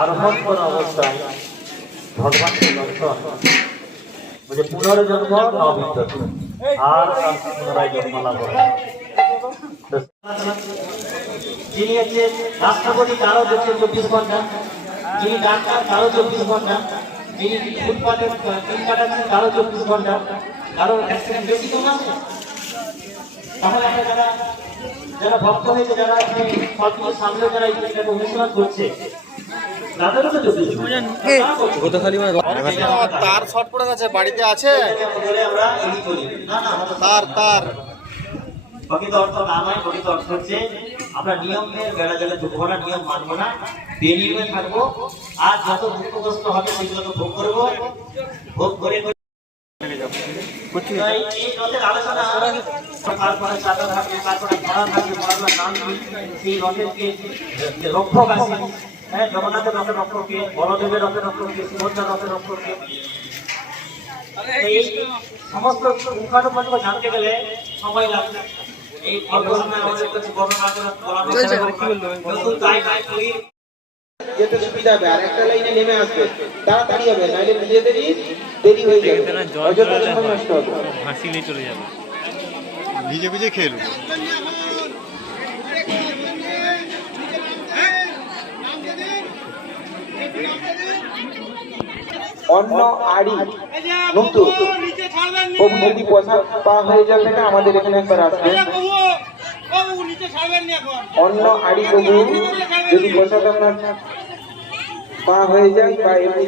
আরম্ভর অবস্থায় ভগবানকে দর্শন বলে পুনর্জন্ম নবিদ্যত আর পুনরায় জন্ম লাভ হয়। যিনি হচ্ছেন রাষ্ট্রপতি তারও হচ্ছে 24 ঘন্টা, যিনি ডাক্তার তারও 24 ঘন্টা, যিনি ফুটপাতের তিন কাটাচ্ছেন তারও 24 ঘন্টা, কারণ অ্যাক্সিডেন্ট বেশি কম আছে। তাহলে আমরা যারা ভক্ত হয়েছে, যারা সবকিছু সামনে যারা এটাকে অনুশীলন করছে, তার শর্ট পড়ে গেছে, বাড়িতে আছে তার তার প্রকৃত অর্থ না নয়। প্রকৃত অর্থ হচ্ছে আমরা নিয়মের বেড়া জালে ঢুকবো না, নিয়ম মানবো না, বেরিয়ে থাকবো। আর যত দুঃখগ্রস্ত হবে সেগুলো তো ভোগ করবো, ভোগ করে আলোচনা তারপরে চাঁদা থাকবে, তারপরে ভরা থাকবে, ভরার নাম সেই রথেরকে রক্ষক আছে। হ্যাঁ, জগন্নাথের রথের রক্ষককে, বলদেবের রথের রক্ষককে, সুভদ্রার রথের রক্ষককে। এই সমস্ত পুঙ্খানুপুঙ্খ জানতে গেলে সময় লাগবে। এই বর্তমানে আমাদের কাছে বর্ণনা যেতে সুবিধা হবে, আর একটা লাইনে নেমে আসবে, তাড়াতাড়ি হবে, নাইলে নিজেদেরই দেরি হয়ে যাবে, অযথা সময় নষ্ট হবে, হাসিলেই চলে যাবে, ভিজে ভিজে খেলো। অন্য আড়ি নতুন প্রভু যদি প্রসাদ পাওয়া হয়ে যাবে না, আমাদের এখানে একবার আসবে। অন্য আড়ি প্রভু যদি প্রসাদ আপনার পাওয়া হয়ে যায় বা এমনি